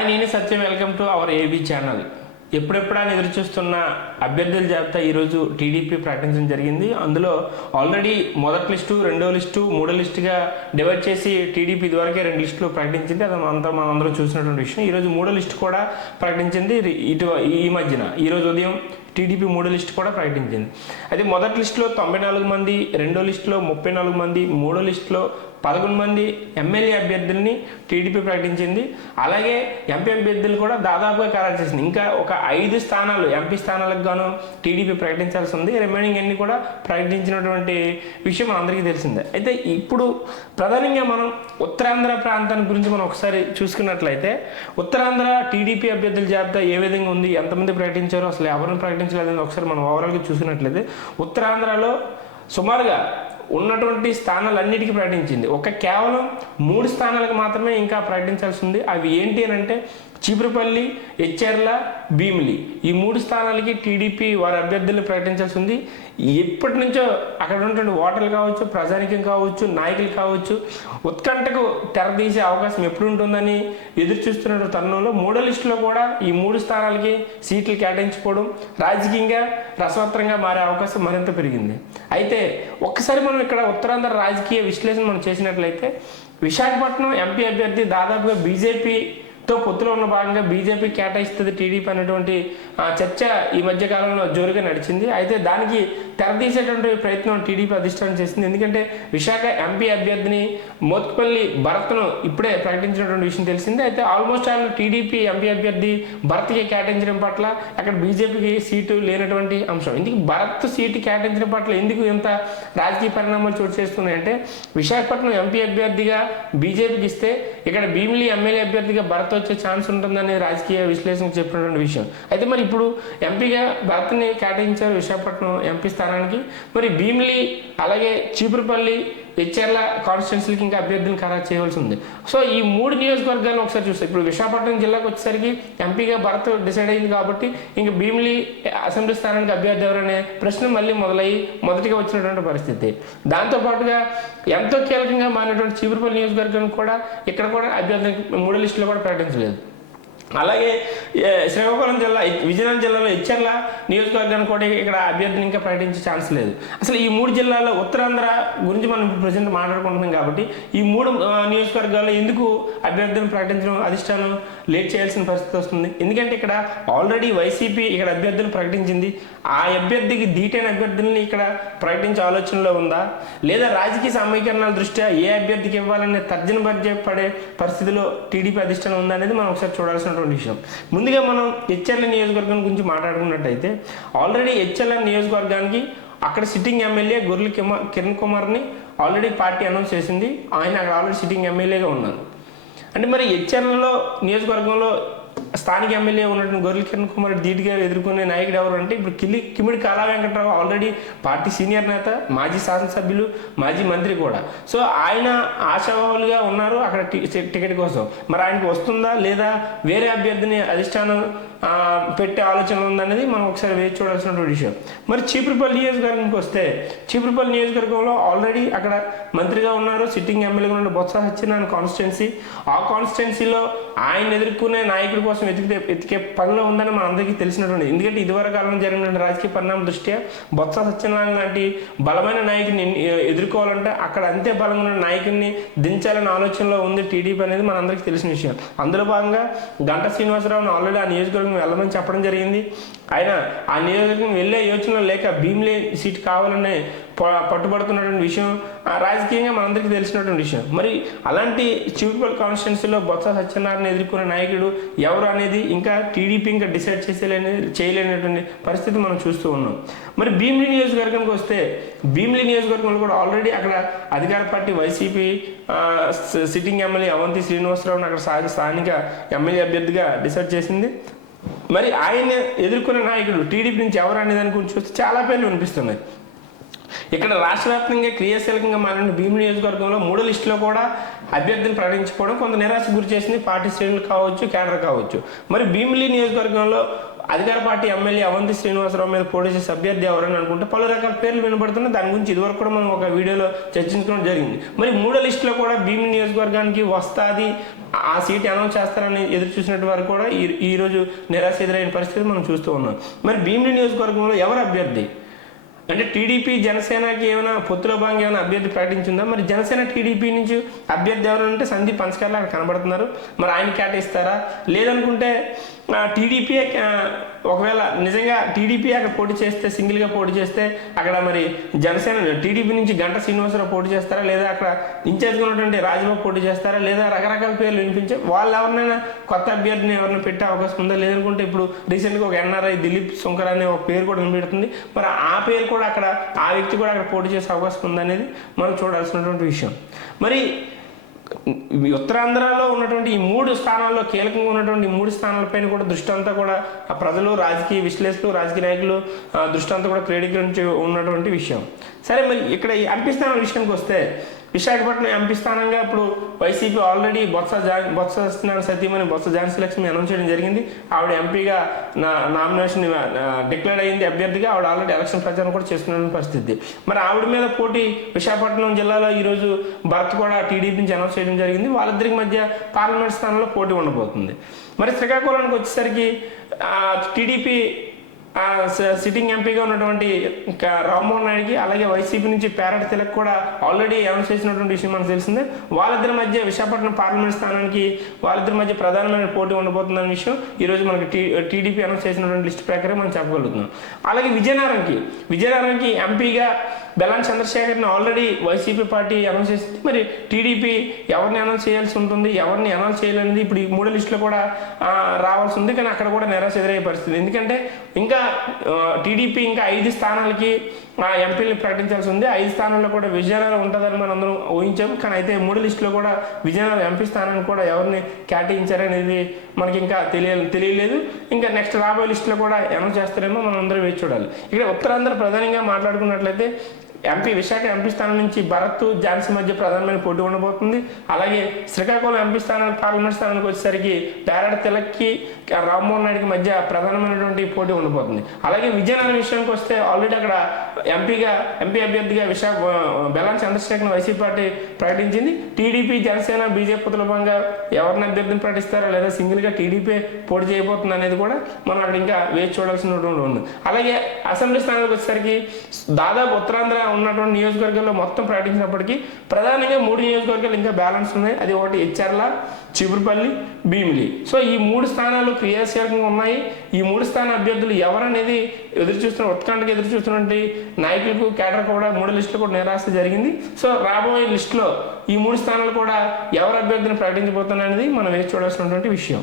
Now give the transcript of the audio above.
Hi నేను Satyam. Welcome to our AB channel. ఎప్పుడెప్పుడా ఎదురు చూస్తున్న అభ్యర్థుల జాబితా ఈరోజు టీడీపీ ప్రకటించడం జరిగింది. అందులో ఆల్రెడీ మొదటి లిస్టు రెండో లిస్టు మూడో లిస్టుగా డివైడ్ చేసి టీడీపీ ఇదివరకే రెండు లిస్టులు ప్రకటించింది. అది అంతా మనందరం చూసినటువంటి విషయం. ఈరోజు మూడో లిస్టు కూడా ప్రకటించింది. ఇటు ఈ మధ్యన ఈరోజు ఉదయం టీడీపీ మూడో లిస్టు కూడా ప్రకటించింది. అయితే మొదటి లిస్టులో తొంభై నాలుగు మంది రెండో లిస్టులో ముప్పై నాలుగు మంది మూడో లిస్టులో పదకొండు మంది ఎమ్మెల్యే అభ్యర్థుల్ని టీడీపీ ప్రకటించింది. అలాగే ఎంపీ అభ్యర్థులు కూడా దాదాపుగా ఖరారు చేసింది. ఇంకా ఒక ఐదు స్థానాలు ఎంపీ స్థానాలకు గాను టీడీపీ ప్రకటించాల్సి ఉంది. రిమైనింగ్ అన్ని కూడా ప్రకటించినటువంటి విషయం మనందరికీ తెలిసిందే. అయితే ఇప్పుడు ప్రధానంగా మనం ఉత్తరాంధ్ర ప్రాంతాన్ని గురించి మనం ఒకసారి చూసుకున్నట్లయితే ఉత్తరాంధ్ర టీడీపీ అభ్యర్థుల జాబితా ఏ విధంగా ఉంది ఎంతమంది ప్రకటించారు అసలు ఎవరిని ప్రకటించలేదని ఒకసారి మనం ఓవరాల్గా చూసుకున్నట్లయితే ఉత్తరాంధ్రలో సుమారుగా ఉన్నటువంటి స్థానాలన్నిటికీ ప్రకటించింది. ఒక కేవలం మూడు స్థానాలకు మాత్రమే ఇంకా ప్రకటించాల్సి ఉంది. అవి ఏంటి అని అంటే చీపురుపల్లి ఎచ్చెర్ల భీమిలి. ఈ మూడు స్థానాలకి టీడీపీ వారి అభ్యర్థులను ప్రకటించాల్సి ఉంది. ఎప్పటి నుంచో అక్కడ ఉన్నటువంటి ఓటర్లు కావచ్చు ప్రజానికం కావచ్చు నాయకులు కావచ్చు ఉత్కంఠకు తెరదీసే అవకాశం ఎప్పుడు ఉంటుందని ఎదురు చూస్తున్న తరుణంలో మూడో లిస్టులో కూడా ఈ మూడు స్థానాలకి సీట్లు కేటాయించుకోవడం రాజకీయంగా రసవత్రంగా మారే అవకాశం మరింత పెరిగింది. అయితే ఒక్కసారి మనం ఇక్కడ ఉత్తరాంధ్ర రాజకీయ విశ్లేషణ మనం చేసినట్లయితే విశాఖపట్నం ఎంపీ అభ్యర్థి దాదాపుగా బీజేపీ తో పొత్తులో ఉన్న భాగంగా బీజేపీ కేటాయిస్తుంది టీడీపీ అనేటువంటి చర్చ ఈ మధ్య కాలంలో జోరుగా నడిచింది. అయితే దానికి తెరదీసేటువంటి ప్రయత్నం టీడీపీ అధిష్టానం చేసింది. ఎందుకంటే విశాఖ ఎంపీ అభ్యర్థిని మోత్పల్లి భరత్ను ఇప్పుడే ప్రకటించినటువంటి విషయం తెలిసింది. అయితే ఆల్మోస్ట్ ఆల్ టీడీపీ ఎంపీ అభ్యర్థి భరత్కి కేటాయించడం పట్ల అక్కడ బీజేపీకి సీటు లేనటువంటి అంశం. ఎందుకు భరత్ సీటు కేటాయించడం పట్ల ఎందుకు ఇంత రాజకీయ పరిణామాలు చోటు చేస్తున్నాయంటే విశాఖపట్నం ఎంపీ అభ్యర్థిగా బీజేపీకి ఇస్తే ఇక్కడ భీమిలి ఎమ్మెల్యే అభ్యర్థిగా భరత్ వచ్చే ఛాన్స్ ఉంటుందని రాజకీయ విశ్లేషణ చెప్పినటువంటి విషయం. అయితే మరి ఇప్పుడు ఎంపీగా భరత్ని కేటాయించారు విశాఖపట్నం ఎంపీ స్థానానికి మరి భీమిలి అలాగే చీపురుపల్లి హెచ్ఎర్ల కాన్స్టిట్యున్సీలకి ఇంకా అభ్యర్థులను ఖరారు చేయవలసి ఉంది సో ఈ మూడు నియోజకవర్గాలను ఒకసారి చూస్తే ఇప్పుడు విశాఖపట్నం జిల్లాకు వచ్చేసరికి ఎంపీగా భరత్ డిసైడ్ అయింది కాబట్టి ఇంకా భీమిలి అసెంబ్లీ స్థానానికి అభ్యర్థి ఎవరనే ప్రశ్న మళ్ళీ మొదలయ్యి మొదటిగా వచ్చినటువంటి పరిస్థితి. దాంతో పాటుగా ఎంతో కీలకంగా మారినటువంటి చీపురుపల్లి నియోజకవర్గం కూడా ఇక్కడ కూడా అభ్యర్థి మూడు లిస్టులో కూడా ప్రకటించలేదు. అలాగే శ్రీకాకుళం జిల్లా విజయనగరం జిల్లాలో ఇచ్చర్ల నియోజకవర్గాన్ని కూడా ఇక్కడ అభ్యర్థిని ఇంకా ప్రకటించే ఛాన్స్ లేదు. అసలు ఈ మూడు జిల్లాల్లో ఉత్తరాంధ్ర గురించి మనం ప్రజెంట్ మాట్లాడుకుంటున్నాం కాబట్టి ఈ మూడు నియోజకవర్గాల్లో ఎందుకు అభ్యర్థిని ప్రకటించడం అధిష్టానం లేట్ చేయాల్సిన పరిస్థితి వస్తుంది? ఎందుకంటే ఇక్కడ ఆల్రెడీ వైసీపీ ఇక్కడ అభ్యర్థులు ప్రకటించింది. ఆ అభ్యర్థికి ధీటైన అభ్యర్థుల్ని ఇక్కడ ప్రకటించే ఆలోచనలో ఉందా? లేదా రాజకీయ సమీకరణాల దృష్ట్యా ఏ అభ్యర్థికి ఇవ్వాలనే తర్జన భర్జ పడే పరిస్థితిలో టీడీపీ అధిష్టానం ఉందా అనేది మనం ఒకసారి చూడాల్సిన ఉన్నటువంటి విషయం. ముందుగా మనం హెచ్ఎల్ఏ నియోజకవర్గం గురించి మాట్లాడుకున్నట్టయితే ఆల్రెడీ హెచ్ఎల్ఏ నియోజకవర్గానికి అక్కడ సిట్టింగ్ ఎమ్మెల్యే గొర్రెల కిమ- కిరణ్ కుమార్ని ఆల్రెడీ పార్టీ అనౌన్స్ చేసింది. ఆయన అక్కడ ఆల్రెడీ సిట్టింగ్ ఎమ్మెల్యేగా ఉన్నారు. అంటే మరి హెచ్ఎన్లో నియోజకవర్గంలో స్థానిక ఎమ్మెల్యే ఉన్నటువంటి గొర్రెల కిరణ్ కుమార్ రెడ్డి గారు ఎదుర్కొనే నాయకుడు ఎవరు అంటే ఇప్పుడు కిల్లి కిమిడి కాలా వెంకట్రావు ఆల్రెడీ పార్టీ సీనియర్ నేత మాజీ శాసనసభ్యులు మాజీ మంత్రి కూడా. సో ఆయన ఆశావాహులుగా ఉన్నారు అక్కడ టి- టికెట్ కోసం. మరి ఆయనకు వస్తుందా లేదా వేరే అభ్యర్థిని అధిష్టానం పెట్టే ఆలోచన ఉందనేది మనం ఒకసారి వేచి చూడాల్సినటువంటి విషయం. మరి చీపురుపల్లి నియోజకవర్గానికి వస్తే చీపురుపల్లి నియోజకవర్గంలో ఆల్రెడీ అక్కడ మంత్రిగా ఉన్నారు సిట్టింగ్ ఎమ్మెల్యేగా ఉన్న బొత్స సత్యనారాయణ కాన్స్టిట్యున్సీ ఆ కాన్స్టిట్యున్సీలో ఆయన ఎదుర్కొనే నాయకుడు కోసం వెతికితే వెతికే పనిలో ఉందని మన అందరికీ తెలిసినటువంటి ఎందుకంటే ఇదివరకు కాలం జరిగిన రాజకీయ పరిణామం దృష్ట్యా బొత్స సత్యనారాయణ లాంటి బలమైన నాయకుడిని ఎదుర్కోవాలంటే అక్కడ అంతే బలంగా ఉన్న నాయకుడిని దించాలనే ఆలోచనలో ఉంది టీడీపీ అనేది మనందరికీ తెలిసిన విషయం. అందులో భాగంగా గంట శ్రీనివాసరావును ఆల్రెడీ ఆ నియోజకవర్గం వెళ్ళమని చెప్పడం జరిగింది. ఆయన ఆ నియోజకవర్గం వెళ్ళే యోచనలో లేక భీమ్లే సీట్ కావాలనే పట్టుబడుతున్నటువంటి విషయం ఆ రాజకీయంగా మనందరికీ తెలిసినటువంటి విషయం. మరి అలాంటి చివిపల్ కాన్స్టిట్యున్సీలో బొత్స సత్యనారాయణ ఎదుర్కొనే నాయకుడు ఎవరు అనేది ఇంకా టీడీపీ ఇంకా డిసైడ్ చేసేలేని చేయలేనటువంటి పరిస్థితి మనం చూస్తూ ఉన్నాం. మరి భీమిలి నియోజకవర్గానికి వస్తే భీమిలి నియోజకవర్గంలో కూడా ఆల్రెడీ అక్కడ అధికార party YCP sitting MLA Avanthi శ్రీనివాసరావుని అక్కడ స్థానిక ఎమ్మెల్యే అభ్యర్థిగా డిసైడ్ చేసింది. మరి ఆయన ఎదుర్కొనే నాయకుడు టీడీపీ నుంచి ఎవరు అనే దాని గురించి చూస్తే చాలా పేర్లు వినిపిస్తున్నాయి. ఇక్కడ రాష్ట్ర వ్యాప్తంగా క్రియాశీలకంగా మారిన భీమి నియోజకవర్గంలో మూడో లిస్టులో కూడా అభ్యర్థులు ప్రకటించుకోవడం కొంత నిరాశ గురి చేసింది పార్టీ శ్రేణులు కావచ్చు కేడర్ కావచ్చు. మరి భీమిలి నియోజకవర్గంలో అధికార పార్టీ ఎమ్మెల్యే అవంతి శ్రీనివాసరావు మీద పోటీ చేసే అభ్యర్థి ఎవరని అనుకుంటే పలు రకాల పేర్లు వినబడుతున్నాయి. దాని గురించి ఇదివరకు కూడా మనం ఒక వీడియోలో చర్చించుకోవడం జరిగింది. మరి మూడో లిస్టులో కూడా భీమి నియోజకవర్గానికి వస్తాది ఆ సీట్ అనౌన్స్ చేస్తారని ఎదురు చూసినట్టు వారు కూడా ఈ ఈ రోజు నిరాశ ఎదురైన పరిస్థితి మనం చూస్తూ ఉన్నాం. మరి భీమిలి నియోజకవర్గంలో ఎవరు అభ్యర్థి? అంటే టీడీపీ జనసేనకి ఏమైనా పొత్తుల భాగంగా ఏమైనా అభ్యర్థి ప్రకటించిందా? మరి జనసేన టీడీపీ నుంచి అభ్యర్థి ఎవరంటే సందీప్ పంచకర్ల అక్కడ కనబడుతున్నారు. మరి ఆయన కేటాయిస్తారా లేదనుకుంటే టీడీపీ ఒకవేళ నిజంగా టీడీపీ అక్కడ పోటీ చేస్తే సింగిల్గా పోటీ చేస్తే అక్కడ మరి జనసేన టీడీపీ నుంచి గంట శ్రీనివాసరావు పోటీ చేస్తారా? లేదా అక్కడ ఇన్ఛార్జ్గా ఉన్నటువంటి రాజబాబు పోటీ చేస్తారా? లేదా రకరకాల పేర్లు వినిపించే వాళ్ళు ఎవరినైనా కొత్త అభ్యర్థిని ఎవరైనా పెట్టే అవకాశం ఉందా? లేదనుకుంటే ఇప్పుడు రీసెంట్గా ఒక ఎన్ఆర్ఐ దిలీప్ శంకర్ అనే ఒక పేరు కూడా వినిపెడుతుంది మరి ఆ పేరు కూడా అక్కడ ఆ వ్యక్తి కూడా అక్కడ పోటీ చేసే అవకాశం ఉందనేది మనం చూడాల్సినటువంటి విషయం. మరి ఉత్తరాంధ్రలో ఉన్నటువంటి ఈ మూడు స్థానాల్లో కీలకంగా ఉన్నటువంటి ఈ మూడు స్థానాలపైన కూడా దృష్టి అంతా కూడా ఆ ప్రజలు రాజకీయ విశ్లేషకులు రాజకీయ నాయకులు ఆ, దృష్టి అంతా కూడా క్రీడీకరించి ఉన్నటువంటి విషయం. సరే మరి ఇక్కడ ఈ ఎంపీ స్థానం విషయానికి వస్తే విశాఖపట్నం ఎంపీ స్థానంగా ఇప్పుడు వైసీపీ ఆల్రెడీ బొత్స జా బొత్స సత్యనారాయణ సతీమణి బొత్స ఝాన్సీ లక్ష్మి అనౌన్స్ చేయడం జరిగింది. ఆవిడ ఎంపీగా నా నామినేషన్ డిక్లేర్ అయింది అభ్యర్థిగా. ఆవిడ ఆల్రెడీ ఎలక్షన్ ప్రచారం కూడా చేస్తున్న పరిస్థితి. మరి ఆవిడ మీద పోటీ విశాఖపట్నం జిల్లాలో ఈరోజు భరత్ కూడా టీడీపీ నుంచి అనౌన్స్ చేయడం జరిగింది. వాళ్ళిద్దరికి మధ్య పార్లమెంట్ స్థానంలో పోటీ ఉండబోతుంది. మరి శ్రీకాకుళానికి వచ్చేసరికి టీడీపీ సిట్టింగ్ ఎంపీగా ఉన్నటువంటి రామ్మోహన్ నాయుడుకి అలాగే వైసీపీ నుంచి పేరట్ తిలక్ కూడా ఆల్రెడీ అనౌన్స్ చేసినటువంటి విషయం మనకు తెలిసిందే. వాళ్ళిద్దరి మధ్య విశాఖపట్నం పార్లమెంట్ స్థానానికి వాళ్ళిద్దరి మధ్య ప్రధానమైన పోటీ ఉండబోతుందనే విషయం ఈరోజు మనకి టీడీపీ అనౌన్స్ చేసినటువంటి లిస్ట్ ప్రకారం మనం చెప్పగలుగుతున్నాం. అలాగే విజయనగరంకి విజయనగరంకి ఎంపీగా బెల్లాన్ చంద్రశేఖర్ని ఆల్రెడీ వైసీపీ పార్టీ అనౌన్స్ చేసింది. మరి టీడీపీ ఎవరిని అనౌన్స్ చేయాల్సి ఉంటుంది ఎవరిని అనౌన్స్ చేయాలనేది ఇప్పుడు ఈ మూడో లిస్టులో కూడా రావాల్సి ఉంది. కానీ అక్కడ కూడా నిరాశ ఎదురయ్యే పరిస్థితి. ఎందుకంటే ఇంకా టీడీపీ ఇంకా ఐదు స్థానాలకి ఎంపీలు ప్రకటించాల్సి ఉంది. ఐదు స్థానాల్లో కూడా విజయనగరం ఉంటుందని మనం అందరం ఊహించాం. కానీ అయితే మూడు లిస్టులో కూడా విజయనగరం ఎంపీ స్థానాన్ని కూడా ఎవరిని కేటాయించారనేది మనకి ఇంకా తెలియ తెలియలేదు. ఇంకా నెక్స్ట్ రాబోయే లిస్టులో కూడా ఎవరు చేస్తారేమో మనం అందరూ వేచి చూడాలి. ఇక్కడ ఉత్తరాంధ్ర ప్రధానంగా మాట్లాడుకున్నట్లయితే ఎంపీ విశాఖ ఎంపీ స్థానం నుంచి భరత్ ఝాన్సీ మధ్య ప్రధానమైన పోటీ ఉండబోతుంది. అలాగే శ్రీకాకుళం ఎంపీ స్థానం పార్లమెంట్ స్థానానికి వచ్చేసరికి పేరడ తిలక్కి రామ్మోహన్ నాయుడికి మధ్య ప్రధానమైనటువంటి పోటీ ఉండబోతుంది. అలాగే విజయనగరం విషయానికి వస్తే ఆల్రెడీ అక్కడ ఎంపీగా ఎంపీ అభ్యర్థిగా విశాఖ బెలాన్ చంద్రశేఖర్ వైసీపీ పార్టీ ప్రకటించింది. టీడీపీ జనసేన బీజేపీ తులభంగా ఎవరిని అభ్యర్థిని ప్రకటిస్తారో లేదా సింగిల్గా టీడీపీ పోటీ చేయబోతుంది అనేది కూడా మనం అక్కడ ఇంకా వేచి చూడాల్సినటువంటి ఉంది. అలాగే అసెంబ్లీ స్థానానికి వచ్చేసరికి దాదాపు ఉత్తరాంధ్ర ఉన్నటువంటి నియోజకవర్గాల్లో మొత్తం ప్రకటించినప్పటికీ ప్రధానంగా మూడు నియోజకవర్గాలు ఇంకా బ్యాలెన్స్ ఉన్నాయి. అది ఒకటి హెచ్ఆర్ల చిబురుపల్లి భీమిలి. సో ఈ మూడు స్థానాలు క్రియాశీలకంగా ఉన్నాయి. ఈ మూడు స్థాన అభ్యర్థులు ఎవరనేది ఎదురు చూస్తున్న ఉత్కంఠకి ఎదురు చూస్తున్నటువంటి నాయకులకు కేటర్ కూడా మూడు లిస్టులు కూడా నిరాశ జరిగింది. సో రాబోయే లిస్టులో ఈ మూడు స్థానాలు కూడా ఎవరు అభ్యర్థిని ప్రకటించబోతున్నారనేది మనం వేచి చూడాల్సినటువంటి విషయం.